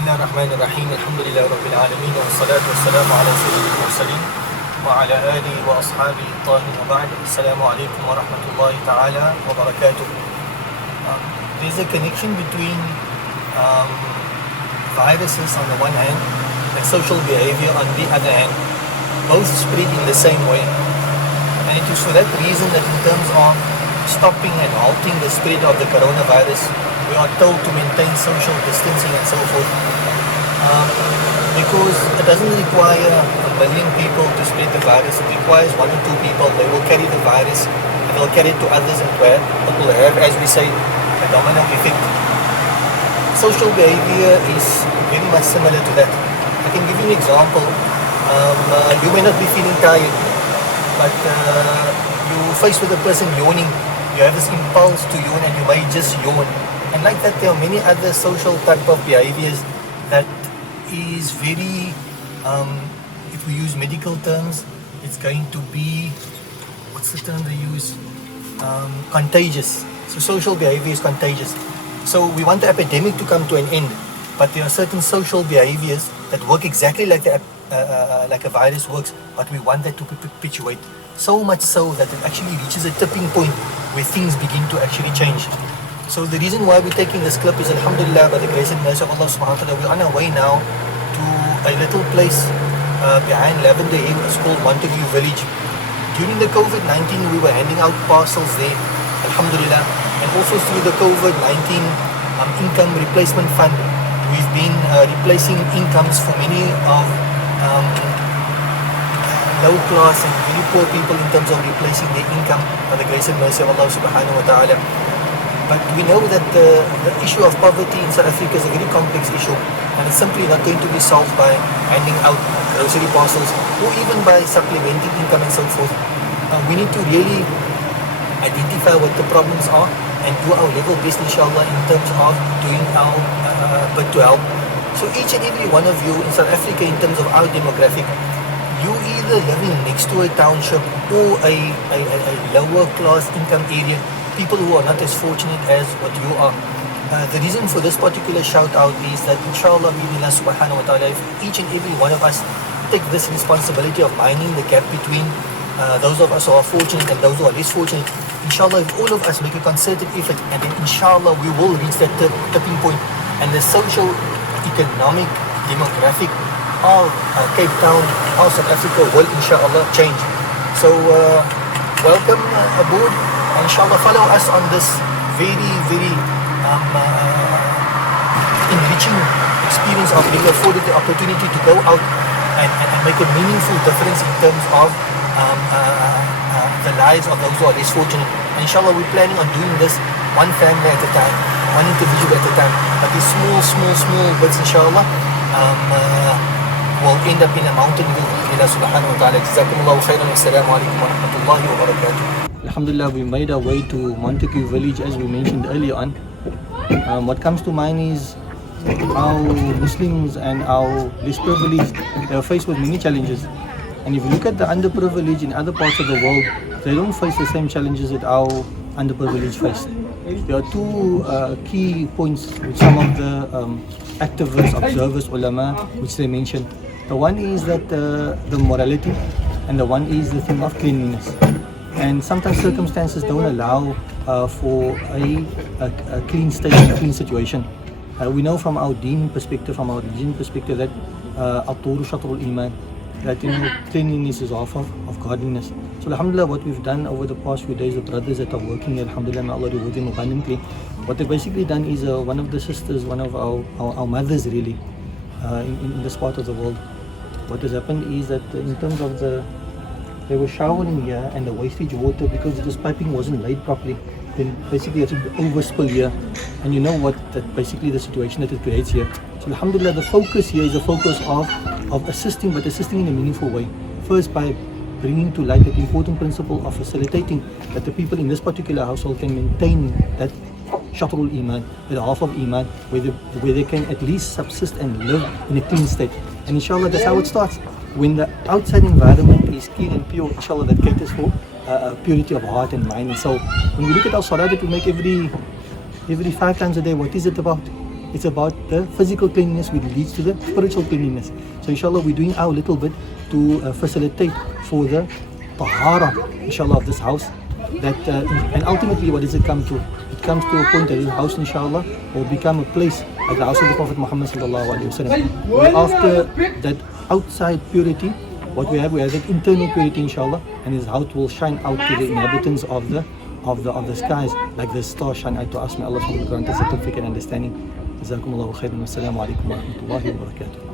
Bismillahirrahmanirrahim. Alhamdulillah Rabbil Alameen. Wa salatu wa salamu ala sayyidil mursaleen. Wa ala alihi wa ashabihi tahin wa ba'd. Assalamu alaikum wa rahmatullahi ta'ala wa barakatuh. There's a connection between viruses on the one hand and social behavior on the other hand. Both spread in the same way. And it is for that reason that in terms of stopping and halting the spread of the coronavirus, we are told to maintain social distancing and so forth. Because it doesn't require a million people to spread the virus. It requires one or two people. They will carry the virus and they'll carry it to others, and it will have, as we say, a domino effect. Social behavior is very much similar to that. I can give you an example. You may not be feeling tired, but you're faced with a person yawning. You have this impulse to yawn and you may just yawn. And like that, there are many other social type of behaviors that is very, if we use medical terms, it's going to be, what's the term they use? Contagious. So social behavior is contagious. So we want the epidemic to come to an end, but there are certain social behaviors that work exactly like like a virus works, but we want that to perpetuate. So much so that it actually reaches a tipping point where things begin to actually change. So the reason why we're taking this clip is, alhamdulillah, by the grace and mercy of Allah subhanahu wa ta'ala, we're on our way now to a little place behind Lavender Hill. It's called Montague Village. During the COVID-19, we were handing out parcels there, alhamdulillah, and also through the COVID-19 income replacement fund, we've been replacing incomes for many of low class and very poor people in terms of replacing their income by the grace and mercy of Allah subhanahu wa ta'ala. But we know that the issue of poverty in South Africa is a very complex issue, and it's simply not going to be solved by handing out grocery parcels or even by supplementing income and so forth. We need to really identify what the problems are and do our level best, inshallah, in terms of doing our bit to help. So each and every one of you in South Africa, in terms of our demographic, you either living next to a township or a lower class income area, people who are not as fortunate as what you are. The reason for this particular shout out is that inshallah bi'idhnillah subhanahu wa ta'ala, if each and every one of us take this responsibility of minding the gap between those of us who are fortunate and those who are less fortunate, inshallah, if all of us make a concerted effort, and then inshallah we will reach that tipping point, and the social, economic, demographic of Cape Town, of South Africa will inshallah change. So welcome aboard, and inshallah follow us on this very, very enriching experience of being afforded the opportunity to go out and make a meaningful difference in terms of the lives of those who are less fortunate. And inshallah we're planning on doing this one family at a time, one individual at a time, but these small bits inshallah will end up in a mountain with Allah subhanahu wa ta'ala. Jazakumullahu khairan. Assalamu alaikum wa rahmatullahi wa barakatuh. Alhamdulillah, we made our way to Montague Village, as we mentioned earlier on. What comes to mind is our Muslims and our less privileged, they are faced with many challenges. And if you look at the underprivileged in other parts of the world, they don't face the same challenges that our underprivileged face. There are two key points with some of the activists, observers, ulama, which they mention. The one is that the morality, and the one is the thing of cleanliness. And sometimes circumstances don't allow for a clean state, a clean situation. We know from our deen perspective, from our religion perspective, that at-tuhuru shatrul iman, that cleanliness is half of godliness. So alhamdulillah, what we've done over the past few days, the brothers that are working here, alhamdulillah, may Allah reward them abundantly. What they've basically done is one of the sisters, one of our mothers really, in this part of the world, what has happened is that in terms of they were showering here, and the wastage water, because this piping wasn't laid properly, then basically it's overspill here, and you know what, that basically the situation that it creates here. So alhamdulillah, the focus here is a focus of assisting, but assisting in a meaningful way. First, by bringing to light that important principle of facilitating that the people in this particular household can maintain that shatrul iman, that half of iman, where they can at least subsist and live in a clean state. And inshallah, that's how it starts. When the outside environment is clean and pure, inshallah, that caters for purity of heart and mind. And so when we look at our salah that we make every 5 times a day, what is it about? It's about the physical cleanliness which leads to the spiritual cleanliness. So inshallah, we're doing our little bit to facilitate for the Taharah, inshallah, of this house. That and ultimately, what does it come to? It comes to a point that this house, inshallah, will become a place like the house of the Prophet Muhammad sallallahu alaihi wasallam. Where after that outside purity, what we have that internal purity, inshallah, and this house will shine out to the inhabitants of the skies, like the stars shine out to us. May Allah grant us a perfect understanding. Jazakumullahu khairan. Wassalamu alaikum wa rahmatullahi wa barakatuh.